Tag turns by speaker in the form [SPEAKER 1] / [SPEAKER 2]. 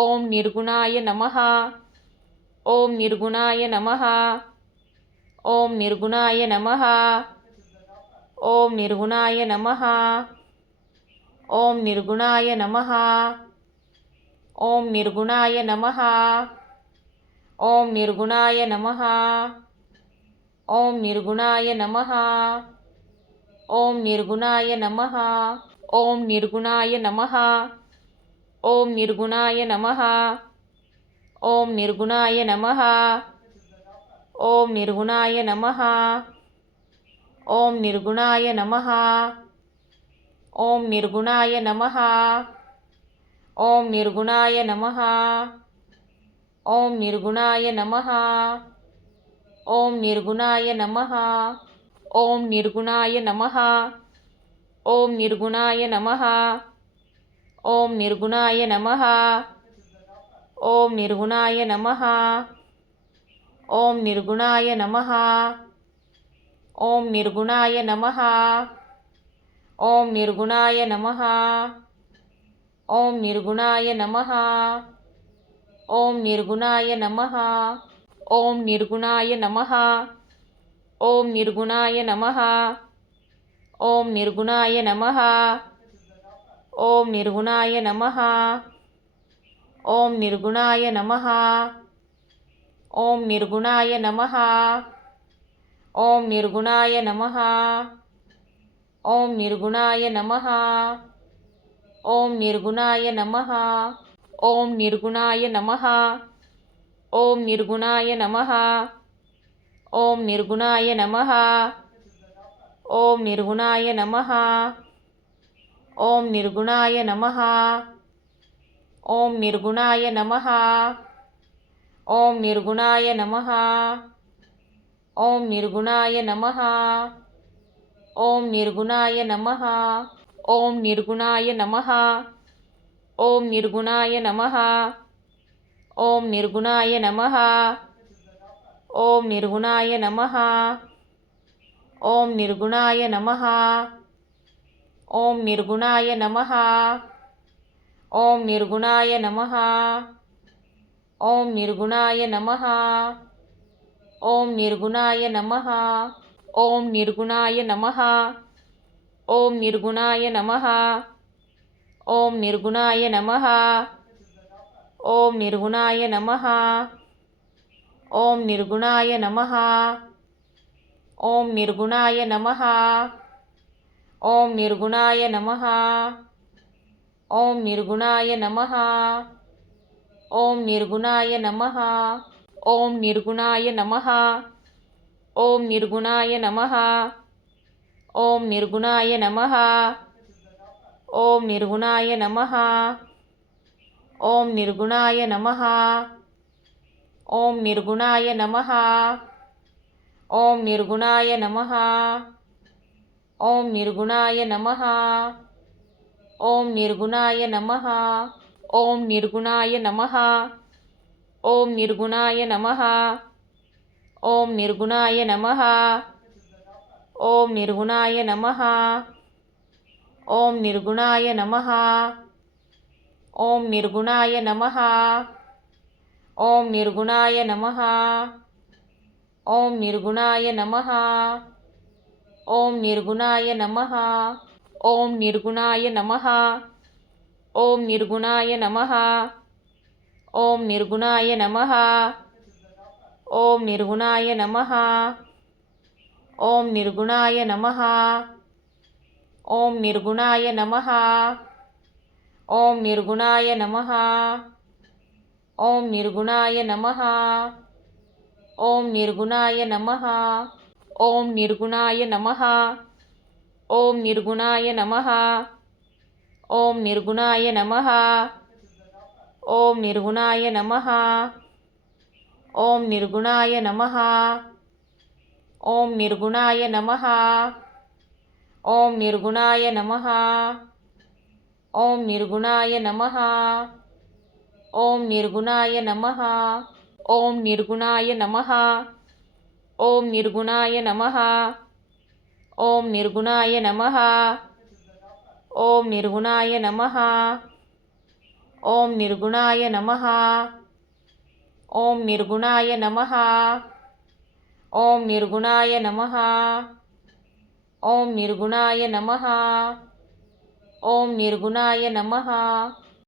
[SPEAKER 1] ओम निर्गुणाय नमः ओम निर्गुणाय नमः ओम निर्गुणाय नमः ओम निर्गुणाय नमः ओम निर्गुणाय नमः ओम निर्गुणाय नमः ओम निर्गुणाय नमः ओम निर्गुणाय नमः ओम निर्गुणाय नमः ओम निर्गुणाय नमः ఓం నిర్గుణాయ నమ ఓం నిర్గుణాయ నమ ఓం నిర్గుణాయ నమ ఓం నిర్గుణాయ నమ ఓం నిర్గుణాయ నమ ఓం నిర్గుణాయ నమ ఓం నిర్గుణాయ నమ ఓం నిర్గుణాయ నమ ఓం నిర్గుణాయ నమ ఓం నిర్గుణాయ నమ ఓం నిర్గుణాయ నమ ఓం నిర్గుణాయ నమ ఓం నిర్గుణాయ నమ ఓం నిర్గుణాయ నమ ఓం నిర్గుణాయ నమ ఓం నిర్గుణాయ నమ ఓం నిర్గుణాయ నమ ఓం నిర్గుణాయ నమ ఓం నిర్గుణాయ నమ ఓం నిర్గుణాయ నమ ओम निर्गुणाय नमः ओम निर्गुणाय नमः ओम निर्गुणाय नमः ओम निर्गुणाय नमः ओम निर्गुणाय नमः ओम निर्गुणाय नमः ओम निर्गुणाय नमः ओम निर्गुणाय नमः ओम निर्गुणाय नमः ओम निर्गुणाय नमः ఓం నిర్గుణాయ నమ ఓం నిర్గుణాయ నమ ఓం నిర్గుణాయ నమ ఓం నిర్గుణాయ నమ ఓం నిర్గుణాయ నమ ఓం నిర్గుణాయ నమ ఓం నిర్గుణాయ నమ ఓం నిర్గుణాయ నమ ఓం నిర్గుణాయ నమ ఓం నిర్గుణాయ నమ ఓం నిర్గుణాయ నమ ఓం నిర్గుణాయ నమ ఓం నిర్గుణాయ నమ ఓం నిర్గుణాయ నమ ఓం నిర్గుణాయ నమ ఓం నిర్గుణాయ నమ ఓం నిర్గుణాయ నమ ఓం నిర్గుణాయ నమ ఓం నిర్గుణాయ నమ ఓం నిర్గుణాయ నమ ॐ निर्गुणाय नमः ॐ निर्गुणाय नमः ॐ निर्गुणाय नमः ॐ निर्गुणाय नमः ॐ निर्गुणाय नमः ॐ निर्गुणाय नमः ॐ निर्गुणाय नमः ॐ निर्गुणाय नमः ॐ निर्गुणाय नमः ॐ निर्गुणाय नमः ॐ निर्गुणाय नमः ॐ निर्गुणाय नमः ॐ निर्गुणाय नमः ॐ निर्गुणाय नमः ॐ निर्गुणाय नमः ॐ निर्गुणाय नमः ॐ निर्गुणाय नमः ॐ निर्गुणाय नमः ॐ निर्गुणाय नमः ॐ निर्गुणाय नमः ओम निर्गुणाय नमः ओम निर्गुणाय नमः ओम निर्गुणाय नमः ओम निर्गुणाय नमः ओम निर्गुणाय नमः ओम निर्गुणाय नमः ओम निर्गुणाय नमः ओम निर्गुणाय नमः ओम निर्गुणाय नमः ओम निर्गुणाय नमः ओम निर्गुणाय नमः ओम निर्गुणाय नमः ओम निर्गुणाय नमः ओम निर्गुणाय नमः ओम निर्गुणाय नमः ओम निर्गुणाय नमः ओम निर्गुणाय नमः ओम निर्गुणाय नमः ओम निर्गुणाय नमः ओम निर्गुणाय नमः ओम निर्गुणाय नमः। ओम निर्गुणाय नमः। ओम निर्गुणाय नमः। ओम निर्गुणाय नमः। ओम निर्गुणाय नमः। ओम निर्गुणाय नमः। ओम निर्गुणाय नमः। ओम निर्गुणाय नमः।